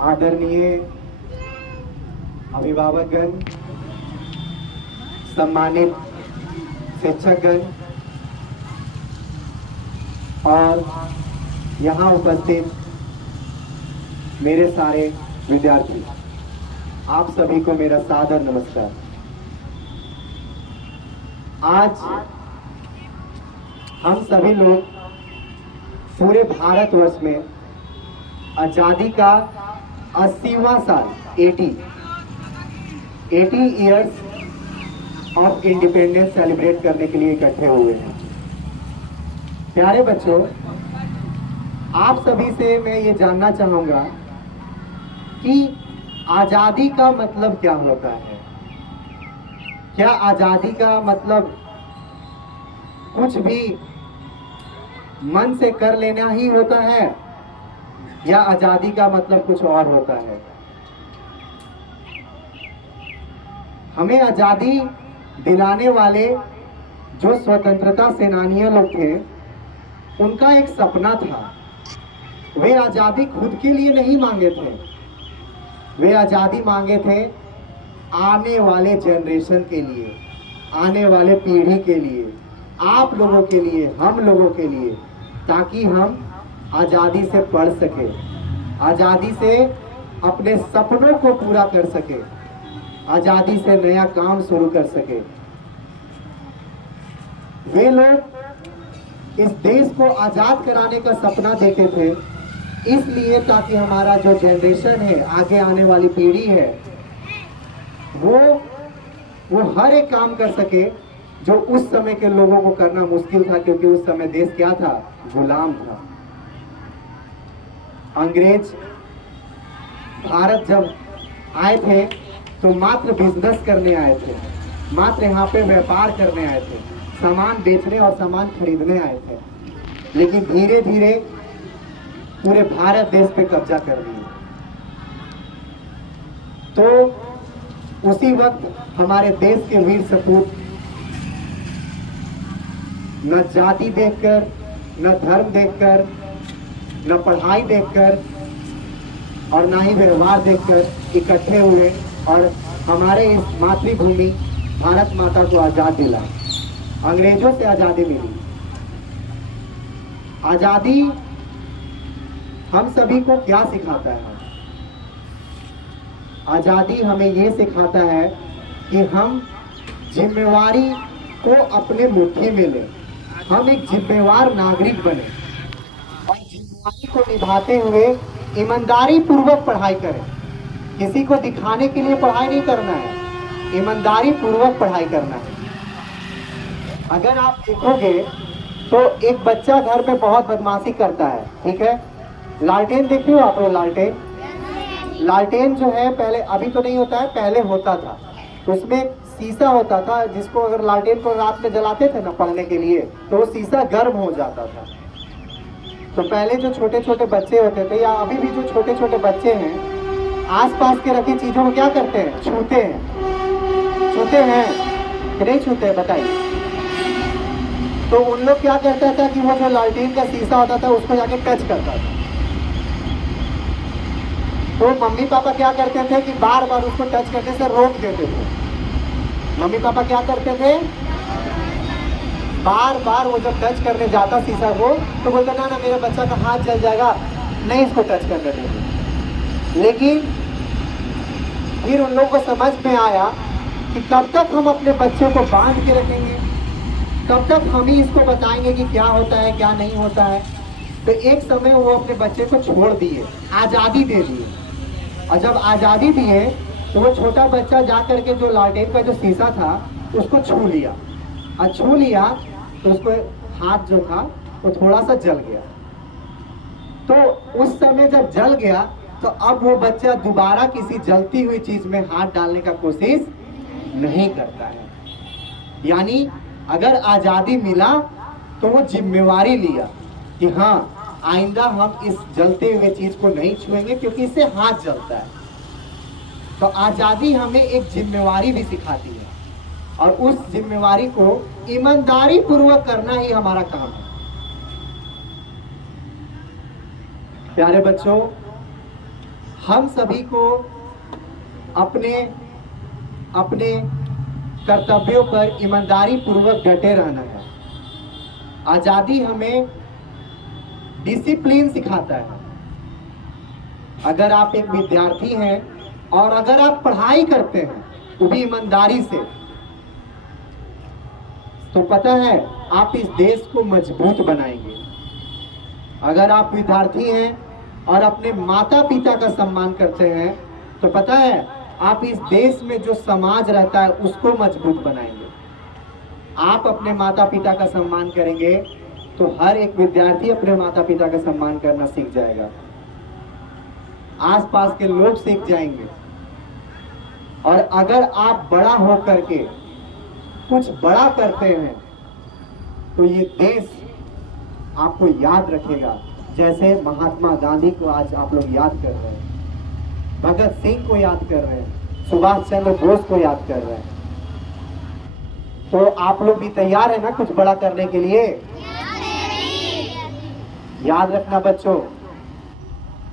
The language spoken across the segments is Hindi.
आदरणीय अभिभावकगण, सम्मानित शिक्षकगण और यहाँ उपस्थित मेरे सारे विद्यार्थी, आप सभी को मेरा सादर नमस्कार। आज हम सभी लोग पूरे भारतवर्ष में आजादी का 80वां साल 80 इयर्स ऑफ इंडिपेंडेंस सेलिब्रेट करने के लिए इकट्ठे हुए हैं। प्यारे बच्चों, आप सभी से मैं ये जानना चाहूँगा कि आज़ादी का मतलब क्या होता है। क्या आज़ादी का मतलब कुछ भी मन से कर लेना ही होता है या आज़ादी का मतलब कुछ और होता है। हमें आज़ादी दिलाने वाले जो स्वतंत्रता सेनानियों लोग थे, उनका एक सपना था। वे आज़ादी खुद के लिए नहीं मांगे थे, वे आज़ादी मांगे थे आने वाले जनरेशन के लिए, आने वाले पीढ़ी के लिए, आप लोगों के लिए, हम लोगों के लिए, ताकि हम आज़ादी से पढ़ सके, आज़ादी से अपने सपनों को पूरा कर सके, आज़ादी से नया काम शुरू कर सके। वे लोग इस देश को आज़ाद कराने का सपना देखे थे, इसलिए ताकि हमारा जो जनरेशन है, आगे आने वाली पीढ़ी है, वो हर एक काम कर सके जो उस समय के लोगों को करना मुश्किल था, क्योंकि उस समय देश क्या था? गुलाम था। अंग्रेज भारत जब आए थे तो मात्र बिजनेस करने आए थे, मात्र यहाँ पे व्यापार करने आए थे, सामान बेचने और सामान खरीदने आए थे। लेकिन धीरे धीरे पूरे भारत देश पे कब्जा कर लिए। तो उसी वक्त हमारे देश के वीर सपूत न जाति देखकर, न धर्म देखकर, न पढ़ाई देखकर और न ही व्यवहार देखकर इकट्ठे हुए और हमारे इस मातृभूमि भारत माता को आजाद दिला। अंग्रेजों से आजादी मिली। आजादी हम सभी को क्या सिखाता है? आजादी हमें ये सिखाता है कि हम जिम्मेवारी को अपने मुट्ठी में लें, हम एक जिम्मेवार नागरिक बने और जिम्मेवारी को निभाते हुए ईमानदारी पूर्वक पढ़ाई करें। किसी को दिखाने के लिए पढ़ाई नहीं करना है, ईमानदारी पूर्वक पढ़ाई करना है। अगर आप देखोगे तो एक बच्चा घर में बहुत बदमाशी करता है, ठीक है? लालटेन देखे हो आप लोग? लालटेन जो है पहले, अभी तो नहीं होता है, पहले होता था। उसमें शीशा होता था, जिसको अगर लालटेन को रात में जलाते थे ना पढ़ने के लिए, तो वो शीशा गर्म हो जाता था। तो पहले जो छोटे छोटे बच्चे होते थे, या अभी भी जो छोटे छोटे बच्चे हैं, आसपास के रखी चीजों को क्या करते हैं? छूते हैं कि नहीं छूते हैं? बताइए। तो उन लोग क्या करता था कि वो जो लालटेन का शीशा होता था उसको जाके टच करता था। तो मम्मी पापा क्या करते थे कि बार बार उसको टच करने से रोक देते थे। मम्मी पापा क्या करते थे? बार बार वो जब टच करने जाता शीशा को, तो बोलता ना मेरे बच्चा का हाथ जल जाएगा, नहीं इसको टच करने देते। लेकिन फिर उन लोगों को समझ में आया कि कब तक हम अपने बच्चे को बांध के रखेंगे, कब तक हम ही इसको बताएंगे कि क्या होता है क्या नहीं होता है। तो एक समय वो अपने बच्चे को छोड़ दिए, आज़ादी दे दिए। और जब आज़ादी दिए तो वो छोटा बच्चा जा करके जो लालटेन का जो शीशा था उसको छू लिया, और छू लिया तो उसको हाथ जो था वो थोड़ा सा जल गया। तो उस समय जब जल गया तो अब वो बच्चा दोबारा किसी जलती हुई चीज में हाथ डालने का कोशिश नहीं करता है। यानी अगर आज़ादी मिला तो वो जिम्मेवारी लिया कि हाँ, आइंदा हम इस जलते हुए चीज को नहीं छुएंगे क्योंकि इससे हाथ जलता है। तो आज़ादी हमें एक जिम्मेवारी भी सिखाती है, और उस जिम्मेवारी को ईमानदारी पूर्वक करना ही हमारा काम है। प्यारे बच्चों, हम सभी को अपने अपने कर्तव्यों पर ईमानदारी पूर्वक डटे रहना है। आजादी हमें डिसिप्लिन सिखाता है। अगर आप एक विद्यार्थी हैं और अगर आप पढ़ाई करते हैं वो भी ईमानदारी से, तो पता है आप इस देश को मजबूत बनाएंगे। अगर आप विद्यार्थी हैं और अपने माता पिता का सम्मान करते हैं तो पता है आप इस देश में जो समाज रहता है उसको मजबूत बनाएंगे। आप अपने माता पिता का सम्मान करेंगे तो हर एक विद्यार्थी अपने माता पिता का सम्मान करना सीख जाएगा, आसपास के लोग सीख जाएंगे। और अगर आप बड़ा हो करके कुछ बड़ा करते हैं तो ये देश आपको याद रखेगा। जैसे महात्मा गांधी को आज आप लोग याद कर रहे हैं, भगत सिंह को याद कर रहे हैं, सुभाष चंद्र बोस को याद कर रहे हैं। तो आप लोग भी तैयार है ना कुछ बड़ा करने के लिए? याद रखना बच्चों,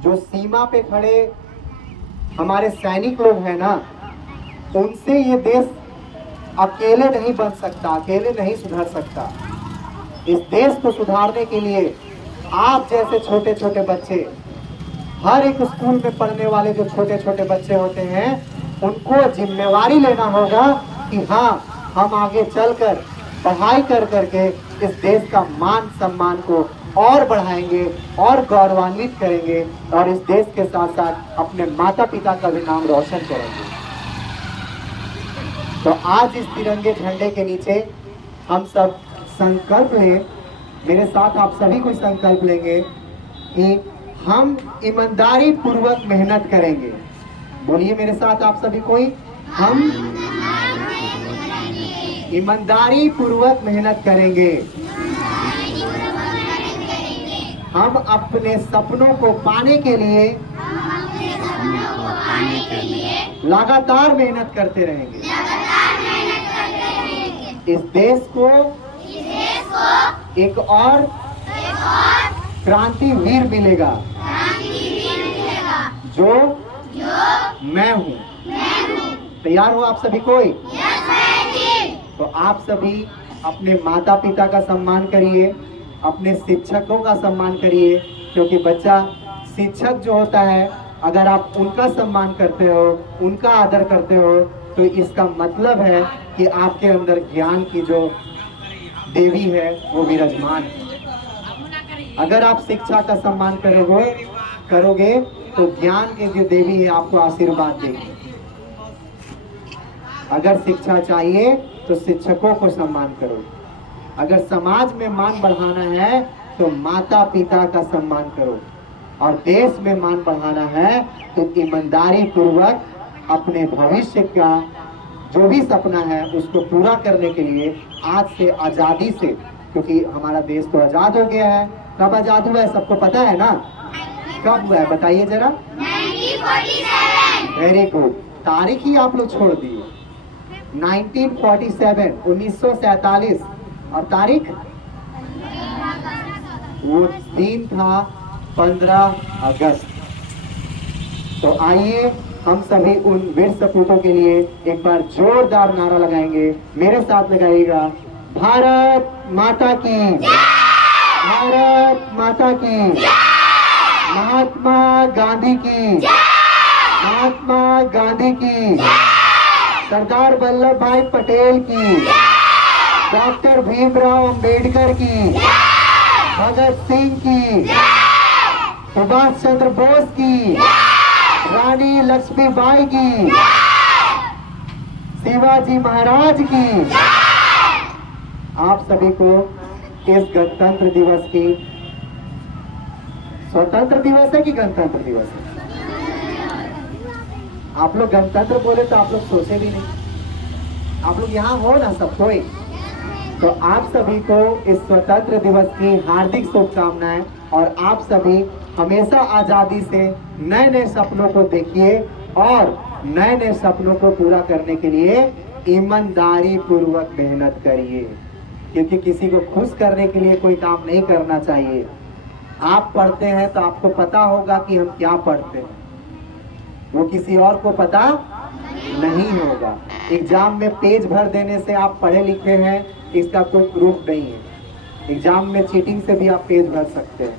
जो सीमा पे खड़े हमारे सैनिक लोग हैं ना, उनसे ये देश अकेले नहीं बन सकता, अकेले नहीं सुधर सकता। इस देश को सुधारने के लिए आप जैसे छोटे छोटे बच्चे, हर एक स्कूल में पढ़ने वाले जो छोटे छोटे बच्चे होते हैं, उनको जिम्मेवारी लेना होगा कि हाँ हम आगे चलकर पढ़ाई कर करके इस देश का मान सम्मान को और बढ़ाएंगे और गौरवान्वित करेंगे और इस देश के साथ साथ अपने माता पिता का भी नाम रोशन करेंगे। तो आज इस तिरंगे झंडे के नीचे हम सब संकल्प लें, मेरे साथ आप सभी कोई संकल्प लेंगे कि हम ईमानदारी पूर्वक मेहनत करेंगे। बोलिए मेरे साथ आप सभी कोई, हम ईमानदारी पूर्वक मेहनत करेंगे। हम अपने सपनों को पाने के लिए लगातार मेहनत करते रहेंगे। इस देश को एक और क्रांतिवीर मिलेगा जो मैं हूँ। तैयार हो आप सभी कोई? तो आप सभी अपने माता पिता का सम्मान करिए, अपने शिक्षकों का सम्मान करिए, क्योंकि बच्चा शिक्षक जो होता है अगर आप उनका सम्मान करते हो, उनका आदर करते हो, तो इसका मतलब है कि आपके अंदर ज्ञान की जो देवी है वो विराजमान है। अगर आप शिक्षा का सम्मान करोगे तो ज्ञान की जो देवी है आपको आशीर्वाद देगी। अगर शिक्षा चाहिए तो शिक्षकों को सम्मान करो। अगर समाज में मान बढ़ाना है तो माता पिता का सम्मान करो, और देश में मान बढ़ाना है तो ईमानदारी पूर्वक अपने भविष्य का जो भी सपना है उसको पूरा करने के लिए आज से आजादी से, क्योंकि हमारा देश तो आजाद हो गया है। कब आजाद हुआ है सबको पता है ना? कब हुआ है बताइए जरा? 1947। वेरी गुड, तारीख ही आप लोग छोड़ दिए। 1947 1947 और तारीख वो दिन था 15 अगस्त। तो आइए हम सभी उन वीर सपूतों के लिए एक बार जोरदार नारा लगाएंगे। मेरे साथ लगाइएगा, भारत माता की, भारत माता की, महात्मा गांधी की, महात्मा गांधी की, सरदार वल्लभ भाई पटेल की, डॉक्टर भीमराव अंबेडकर की, भगत सिंह की, सुभाष चंद्र बोस की, रानी लक्ष्मीबाई की, शिवाजी महाराज की। आप सभी को इस गणतंत्र दिवस की, स्वतंत्र दिवस है कि गणतंत्र दिवस है? आप लोग गणतंत्र बोले तो आप लोग सोचे भी नहीं। आप लोग यहाँ हो ना सब कोई, तो आप सभी को इस स्वतंत्र दिवस की हार्दिक शुभकामनाएं। और आप सभी हमेशा आजादी से नए नए सपनों को देखिए और नए नए सपनों को पूरा करने के लिए ईमानदारी पूर्वक मेहनत करिए, क्योंकि किसी को खुश करने के लिए कोई काम नहीं करना चाहिए। आप पढ़ते हैं तो आपको पता होगा कि हम क्या पढ़ते हैं। वो किसी और को पता नहीं होगा। एग्जाम में पेज भर देने से आप पढ़े लिखे हैं इसका कोई प्रूफ नहीं है। एग्जाम में चीटिंग से भी आप पेज भर सकते हैं।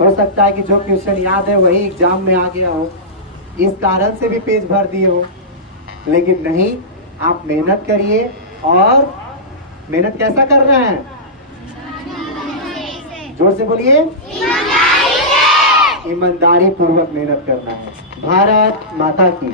हो सकता है कि जो क्वेश्चन याद है वही एग्जाम में आ गया हो, इस कारण से भी पेज भर दिए हो। लेकिन नहीं, आप मेहनत करिए। और मेहनत कैसा करना है? जोर से बोलिए, ईमानदारी पूर्वक मेहनत करना है। भारत माता की